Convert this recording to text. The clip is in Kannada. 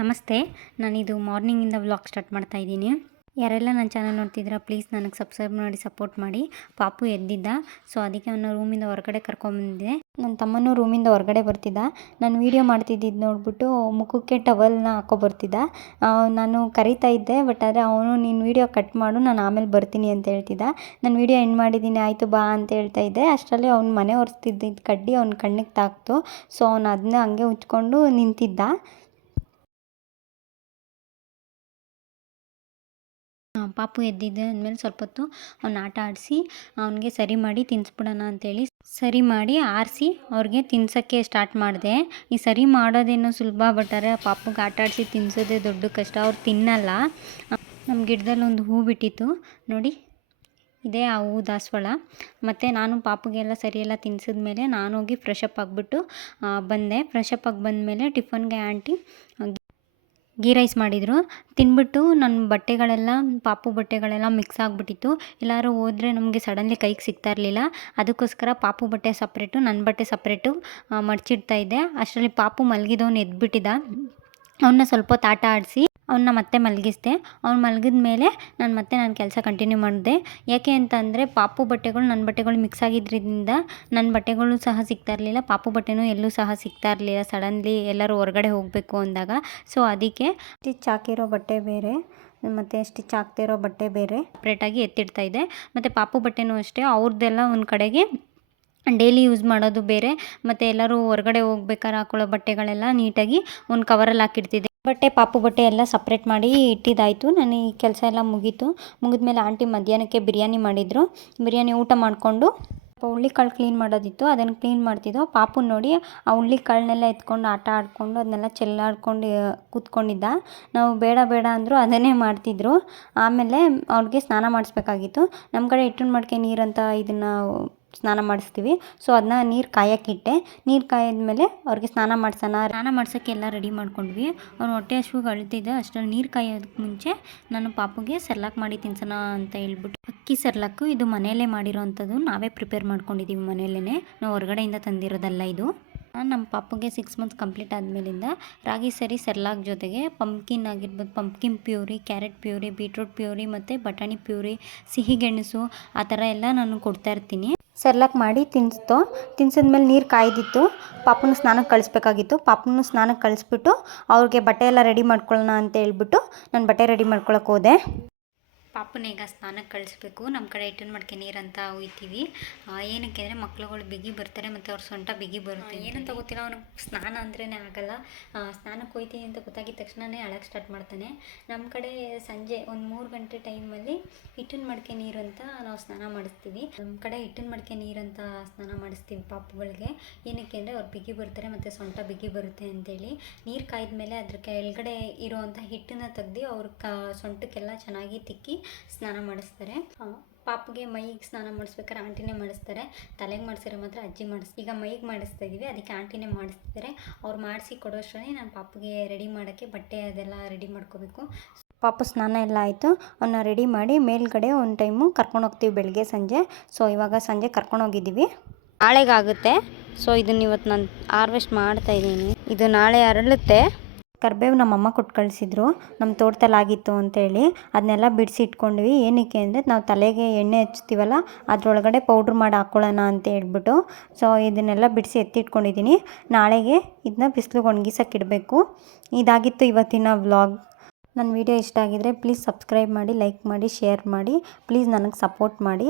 ನಮಸ್ತೆ, ನಾನಿದು ಮಾರ್ನಿಂಗಿಂದ ವ್ಲಾಗ್ ಸ್ಟಾರ್ಟ್ ಮಾಡ್ತಾ ಇದ್ದೀನಿ. ಯಾರೆಲ್ಲ ನನ್ನ ಚಾನಲ್ ನೋಡ್ತಿದ್ದೀರಾ, ಪ್ಲೀಸ್ ನನಗೆ ಸಬ್ಸ್ಕ್ರೈಬ್ ಮಾಡಿ, ಸಪೋರ್ಟ್ ಮಾಡಿ. ಪಾಪು ಎದ್ದಿದ್ದ, ಸೊ ಅದಕ್ಕೆ ಅವನ ರೂಮಿಂದ ಹೊರಗಡೆ ಕರ್ಕೊಂಬಂದಿದ್ದೆ ನನ್ನ ತಮ್ಮನೂ ರೂಮಿಂದ ಹೊರಗಡೆ ಬರ್ತಿದ್ದ. ನಾನು ವೀಡಿಯೋ ಮಾಡ್ತಿದ್ದಿದ್ದು ನೋಡ್ಬಿಟ್ಟು ಮುಖಕ್ಕೆ ಟವಲ್ನ ಹಾಕೋ ಬರ್ತಿದ್ದ. ನಾನು ಕರಿತಾ ಇದ್ದೆ, ಬಟ್ ಆದರೆ ಅವನು, ನೀನು ವೀಡಿಯೋ ಕಟ್ ಮಾಡು, ನಾನು ಆಮೇಲೆ ಬರ್ತೀನಿ ಅಂತ ಹೇಳ್ತಿದ್ದ. ನಾನು ವೀಡಿಯೋ ಎಂಡ್ ಮಾಡಿದ್ದೀನಿ, ಆಯಿತು, ಬಾ ಅಂತ ಹೇಳ್ತಾ ಇದ್ದೆ. ಅಷ್ಟರಲ್ಲಿ ಅವ್ನು ಮನೆ ಒರೆಸ್ತಿದ್ದಿದ್ದು ಕಡ್ಡಿ ಅವ್ನ ಕಣ್ಣಿಗೆ ತಾಕ್ತು. ಸೊ ಅವನು ಅದನ್ನ ಹಂಗೆ ಉಚ್ಕೊಂಡು ನಿಂತಿದ್ದ. ಪಾಪು ಎದ್ದಿದ್ದೆ ಅಂದಮೇಲೆ ಸ್ವಲ್ಪ ಹೊತ್ತು ಅವ್ನ ಆಟ ಆಡಿಸಿ, ಅವನಿಗೆ ಸರಿ ಮಾಡಿ ತಿನ್ನಿಸ್ಬಿಡೋಣ ಅಂತೇಳಿ ಸರಿ ಮಾಡಿ ಆರಿಸಿ ಅವ್ರಿಗೆ ತಿನ್ಸೋಕ್ಕೆ ಸ್ಟಾರ್ಟ್ ಮಾಡಿದೆ. ಈ ಸರಿ ಮಾಡೋದೇನೋ ಸುಲಭ ಬಟ್ಟಾರೆ ಪಾಪುಗೆ ಆಟ ಆಡಿಸಿ ತಿನ್ನಿಸೋದೇ ದೊಡ್ಡ ಕಷ್ಟ. ಅವ್ರು ತಿನ್ನಲ್ಲ. ನಮ್ಮ ಗಿಡದಲ್ಲಿ ಒಂದು ಹೂ ಬಿಟ್ಟಿತ್ತು. ನೋಡಿ, ಇದೇ ಆ ಹೂ ದಾಸವಾಳ. ಮತ್ತು ನಾನು ಪಾಪುಗೆಲ್ಲ ಸರಿಯೆಲ್ಲ ತಿನ್ಸಿದ್ಮೇಲೆ ನಾನು ಹೋಗಿ ಫ್ರೆಶ್ ಅಪ್ ಆಗಿಬಿಟ್ಟು ಬಂದೆ. ಫ್ರೆಶ್ ಅಪ್ ಆಗಿ ಬಂದಮೇಲೆ ಟಿಫನ್ಗೆ ಆಂಟಿ ಗೀ ರೈಸ್ ಮಾಡಿದರು. ತಿನ್ಬಿಟ್ಟು ನನ್ನ ಬಟ್ಟೆಗಳೆಲ್ಲ, ಪಾಪು ಬಟ್ಟೆಗಳೆಲ್ಲ ಮಿಕ್ಸ್ ಆಗಿಬಿಟ್ಟಿತ್ತು. ಎಲ್ಲರೂ ಹೋದರೆ ನಮಗೆ ಸಡನ್ಲಿ ಕೈಗೆ ಸಿಗ್ತಾ ಇರಲಿಲ್ಲ. ಅದಕ್ಕೋಸ್ಕರ ಪಾಪು ಬಟ್ಟೆ ಸಪ್ರೇಟು ನನ್ನ ಬಟ್ಟೆ ಸಪ್ರೇಟು ಮಡ್ಚಿಡ್ತಾ ಇದ್ದೆ. ಅಷ್ಟರಲ್ಲಿ ಪಾಪು ಮಲಗಿದವನು ಎದ್ಬಿಟ್ಟಿದ್ದ ಅವನ್ನ ಸ್ವಲ್ಪ ಹೊತ್ತು ಆಟ ಆಡಿಸಿ ಅವನ್ನ ಮತ್ತೆ ಮಲಗಿಸ್ದೆ. ಅವ್ನು ಮಲಗಿದ ಮೇಲೆ ನಾನು ಮತ್ತೆ ನನ್ನ ಕೆಲಸ ಕಂಟಿನ್ಯೂ ಮಾಡಿದೆ. ಯಾಕೆ ಅಂತಂದರೆ ಪಾಪು ಬಟ್ಟೆಗಳು ನನ್ನ ಬಟ್ಟೆಗಳು ಮಿಕ್ಸ್ ಆಗಿದ್ದರಿಂದ ನನ್ನ ಬಟ್ಟೆಗಳು ಸಹ ಸಿಗ್ತಾ ಇರಲಿಲ್ಲ. ಪಾಪು ಬಟ್ಟೆನೂ ಎಲ್ಲೂ ಸಹ ಸಿಗ್ತಾ ಇರಲಿಲ್ಲ. ಸಡನ್ಲಿ ಎಲ್ಲರೂ ಹೊರಗಡೆ ಹೋಗಬೇಕು ಅಂದಾಗ. ಸೊ ಅದಕ್ಕೆ ಸ್ಟಿಚ್ ಹಾಕಿರೋ ಬಟ್ಟೆ ಬೇರೆ, ಮತ್ತು ಸ್ಟಿಚ್ ಆಗ್ತಿರೋ ಬಟ್ಟೆ ಬೇರೆ ಸಪ್ರೇಟಾಗಿ ಎತ್ತಿಡ್ತಾ ಇದೆ ಮತ್ತು ಪಾಪು ಬಟ್ಟೆನೂ ಅಷ್ಟೇ ಅವ್ರದ್ದೆಲ್ಲ ಒಂದು ಕಡೆಗೆ ಡೈಲಿ ಯೂಸ್ ಮಾಡೋದು ಬೇರೆ. ಮತ್ತು ಎಲ್ಲರೂ ಹೊರಗಡೆ ಹೋಗ್ಬೇಕಾದ್ರೆ ಹಾಕೊಳ್ಳೋ ಬಟ್ಟೆಗಳೆಲ್ಲ ನೀಟಾಗಿ ಒಂದು ಕವರಲ್ಲಿ ಹಾಕಿಡ್ತಿದ್ದೆ. ಬಟ್ಟೆ, ಪಾಪು ಬಟ್ಟೆ ಎಲ್ಲ ಸಪ್ರೇಟ್ ಮಾಡಿ ಇಟ್ಟಿದ್ದಾಯಿತು. ನಾನು ಈ ಕೆಲಸ ಎಲ್ಲ ಮುಗೀತು. ಮುಗಿದ್ಮೇಲೆ ಆಂಟಿ ಮಧ್ಯಾಹ್ನಕ್ಕೆ ಬಿರಿಯಾನಿ ಮಾಡಿದರು. ಬಿರಿಯಾನಿ ಊಟ ಮಾಡಿಕೊಂಡು ಹುಳ್ಳಿಕಾಳು ಕ್ಲೀನ್ ಮಾಡೋದಿತ್ತು. ಅದನ್ನು ಕ್ಲೀನ್ ಮಾಡ್ತಿದ್ದೋ ಪಾಪು ನೋಡಿ ಆ ಹುಳ್ಳಿಕಾಳನ್ನೆಲ್ಲ ಎತ್ಕೊಂಡು ಆಟ ಆಡಿಕೊಂಡು ಅದನ್ನೆಲ್ಲ ಚೆಲ್ಲಾಡ್ಕೊಂಡು ಕೂತ್ಕೊಂಡಿದ್ದ. ನಾವು ಬೇಡ ಬೇಡ ಅಂದರು ಅದನ್ನೇ ಮಾಡ್ತಿದ್ರು. ಆಮೇಲೆ ಅವ್ರಿಗೆ ಸ್ನಾನ ಮಾಡಿಸ್ಬೇಕಾಗಿತ್ತು. ನಮ್ಮ ಕಡೆ ಹಿಟ್ಟಿನ ಮಡಿಕೆ ನೀರಂತ ಇದನ್ನು ಸ್ನಾನ ಮಾಡಿಸ್ತೀವಿ. ಸೊ ಅದನ್ನ ನೀರು ಕಾಯಕ್ಕಿಟ್ಟೆ ನೀರು ಕಾಯಿದ್ಮೇಲೆ ಅವ್ರಿಗೆ ಸ್ನಾನ ಮಾಡಿಸೋಣ. ಸ್ನಾನ ಮಾಡ್ಸೋಕ್ಕೆ ಎಲ್ಲ ರೆಡಿ ಮಾಡ್ಕೊಂಡ್ವಿ. ಅವ್ನು ಹೊಟ್ಟೆ ಹಸುವಿಗೆ ಅಳ್ತಿದ್ದೆ ಅಷ್ಟರಲ್ಲಿ ನೀರು ಕಾಯೋದಕ್ಕೆ ಮುಂಚೆ ನಾನು ಪಾಪುಗೆ ಸರ್ಲಾಕ್ ಮಾಡಿ ತಿನ್ಸೋಣ ಅಂತ ಹೇಳ್ಬಿಟ್ಟು ಅಕ್ಕಿ ಸರ್ಲಾಕು ಇದು ಮನೆಯಲ್ಲೇ ಮಾಡಿರೋವಂಥದ್ದು ನಾವೇ ಪ್ರಿಪೇರ್ ಮಾಡ್ಕೊಂಡಿದ್ದೀವಿ ಮನೆಯಲ್ಲೇ ನಾವು ಹೊರಗಡೆಯಿಂದ ತಂದಿರೋದಲ್ಲ ಇದು. ನಮ್ಮ ಪಾಪುಗೆ ಸಿಕ್ಸ್ ಮಂತ್ಸ್ ಕಂಪ್ಲೀಟ್ ಆದಮೇಲಿಂದ ರಾಗಿ ಸರಿ ಸರ್ಲಾಕ್ ಜೊತೆಗೆ ಪಂಪ್ಕಿನ್ ಆಗಿರ್ಬೋದು pumpkin puree carrot puree beetroot puree ಮತ್ತು ಬಟಾಣಿ ಪ್ಯೂರಿ ಸಿಹಿ ಗೆಣಸು ಆ ಥರ ಎಲ್ಲ ನಾನು ಕೊಡ್ತಾ ಇರ್ತೀನಿ. ಸೆರ್ಲಾಕ್ ಮಾಡಿ ತಿನ್ನಿಸ್ತು ತಿನ್ಸಿದ್ಮೇಲೆ ನೀರು ಕಾಯ್ದಿತ್ತು. ಪಾಪನ ಸ್ನಾನಕ್ಕೆ ಕಳಿಸ್ಬೇಕಾಗಿತ್ತು. ಪಾಪನ ಸ್ನಾನಕ್ಕೆ ಕಳಿಸ್ಬಿಟ್ಟು ಅವ್ರಿಗೆ ಬಟ್ಟೆ ಎಲ್ಲ ರೆಡಿ ಮಾಡ್ಕೊಳ್ಳೋಣ ಅಂತ ಹೇಳ್ಬಿಟ್ಟು ನಾನು ಬಟ್ಟೆ ರೆಡಿ ಮಾಡ್ಕೊಳಕ್ಕೆ ಹೋದೆ. ಪಾಪುನ ಈಗ ಸ್ನಾನಕ್ಕೆ ಕಳಿಸ್ಬೇಕು. ನಮ್ಮ ಕಡೆ ಹಿಟ್ಟಿನ ಮಡಿಕೆ ನೀರಂತ ಒಯ್ತೀವಿ ಏನಕ್ಕೆ ಅಂದರೆ ಮಕ್ಳುಗಳು ಬಿಗಿ ಬರ್ತಾರೆ ಮತ್ತು ಅವ್ರ ಸೊಂಟ ಬಿಗಿ ಬರುತ್ತೆ ಏನಂತ ಗೊತ್ತಿಲ್ಲ ಅವ್ನಿಗೆ ಸ್ನಾನ ಅಂದ್ರೇ ಆಗಲ್ಲ. ಸ್ನಾನಕ್ಕೆ ಹೋಯ್ತೀನಿ ಅಂತ ಗೊತ್ತಾಗಿದ ತಕ್ಷಣವೇ ಅಳಕ್ಕೆ ಸ್ಟಾರ್ಟ್ ಮಾಡ್ತಾನೆ. ನಮ್ಮ ಕಡೆ ಸಂಜೆ ಒಂದು ಮೂರು ಗಂಟೆ ಟೈಮಲ್ಲಿ ಹಿಟ್ಟಿನ ಮಡಿಕೆ ನೀರು ಅಂತ ನಾವು ಸ್ನಾನ ಮಾಡಿಸ್ತೀವಿ. ನಮ್ಮ ಕಡೆ ಹಿಟ್ಟಿನ ಮಡಿಕೆ ನೀರಂತ ಸ್ನಾನ ಮಾಡಿಸ್ತೀವಿ ಪಾಪುಗಳಿಗೆ. ಏನಕ್ಕೆ ಅಂದರೆ ಅವ್ರು ಬಿಗಿ ಬರ್ತಾರೆ ಮತ್ತು ಸೊಂಟ ಬಿಗಿ ಬರುತ್ತೆ ಅಂತೇಳಿ. ನೀರು ಕಾಯ್ದ ಮೇಲೆ ಅದ್ರ ಕೆಳಗಡೆ ಇರುವಂಥ ಹಿಟ್ಟನ್ನ ತೆಗ್ದು ಅವ್ರ ಕ ಸೊಂಟಕ್ಕೆಲ್ಲ ಚೆನ್ನಾಗಿ ತಿಕ್ಕಿ ಸ್ನಾನ ಮಾಡಿಸ್ತಾರೆ. ಪಾಪಗೆ ಮೈಗೆ ಸ್ನಾನ ಮಾಡಿಸ್ಬೇಕಾದ್ರೆ ಆಂಟಿನೇ ಮಾಡಿಸ್ತಾರೆ. ತಲೆಗೆ ಮಾಡಿಸಿರೋ ಮಾತ್ರ ಅಜ್ಜಿ ಮಾಡಿಸ್, ಈಗ ಮೈಗೆ ಮಾಡಿಸ್ತಾ ಇದ್ದೀವಿ ಅದಕ್ಕೆ ಆಂಟಿನೇ ಮಾಡಿಸ್ತಿದ್ದಾರೆ ಅವ್ರು ಮಾಡಿಸಿ ಕೊಡೋಷ್ಟರಲ್ಲಿ ನಾನು ಪಾಪಗೆ ರೆಡಿ ಮಾಡೋಕ್ಕೆ ಬಟ್ಟೆ ಅದೆಲ್ಲ ರೆಡಿ ಮಾಡ್ಕೋಬೇಕು. ಪಾಪ ಸ್ನಾನ ಎಲ್ಲ ಆಯಿತು ಅವನ್ನ ರೆಡಿ ಮಾಡಿ ಮೇಲ್ಗಡೆ ಒಂದು ಟೈಮು ಕರ್ಕೊಂಡು ಹೋಗ್ತೀವಿ ಬೆಳಗ್ಗೆ ಸಂಜೆ. ಸೊ, ಇವಾಗ ಸಂಜೆ ಕರ್ಕೊಂಡು ಹೋಗಿದ್ದೀವಿ. ನಾಳೆಗಾಗುತ್ತೆ. ಸೊ, ಇದನ್ನ ಇವತ್ತು ನಾನು ಹಾರ್ವೆಸ್ಟ್ ಮಾಡ್ತಾ ಇದ್ದೀನಿ. ಇದು ನಾಳೆ ಅರಳುತ್ತೆ. ಕರ್ಬೇವು ನಮ್ಮಮ್ಮ ಕೊಟ್ಟು ಕಳಿಸಿದ್ರು. ನಮ್ಮ ತೋಟದಲ್ಲಿ ಆಗಿತ್ತು ಅಂತೇಳಿ ಅದನ್ನೆಲ್ಲ ಬಿಡಿಸಿ ಇಟ್ಕೊಂಡ್ವಿ. ಏನಕ್ಕೆ ಅಂದರೆ ನಾವು ತಲೆಗೆ ಎಣ್ಣೆ ಹಚ್ತೀವಲ್ಲ, ಅದರೊಳಗಡೆ ಪೌಡ್ರ್ ಮಾಡಿ ಹಾಕ್ಕೊಳ್ಳೋಣ ಅಂತ ಹೇಳ್ಬಿಟ್ಟು ಸೊ ಇದನ್ನೆಲ್ಲ ಬಿಡಿಸಿ ಎತ್ತಿಟ್ಕೊಂಡಿದ್ದೀನಿ ನಾಳೆಗೆ ಇದನ್ನ ಬಿಸಿಲಿಗೆ ಒಣಗಿಸೋಕ್ಕಿಡಬೇಕು. ಇಡಬೇಕು ಇದಾಗಿತ್ತು ಇವತ್ತಿನ ವ್ಲಾಗ್ ನನ್ನ ವಿಡಿಯೋ ಇಷ್ಟ ಆಗಿದ್ದರೆ ಪ್ಲೀಸ್ ಸಬ್ಸ್ಕ್ರೈಬ್ ಮಾಡಿ ಲೈಕ್ ಮಾಡಿ ಶೇರ್ ಮಾಡಿ. ಪ್ಲೀಸ್ ನನಗೆ ಸಪೋರ್ಟ್ ಮಾಡಿ.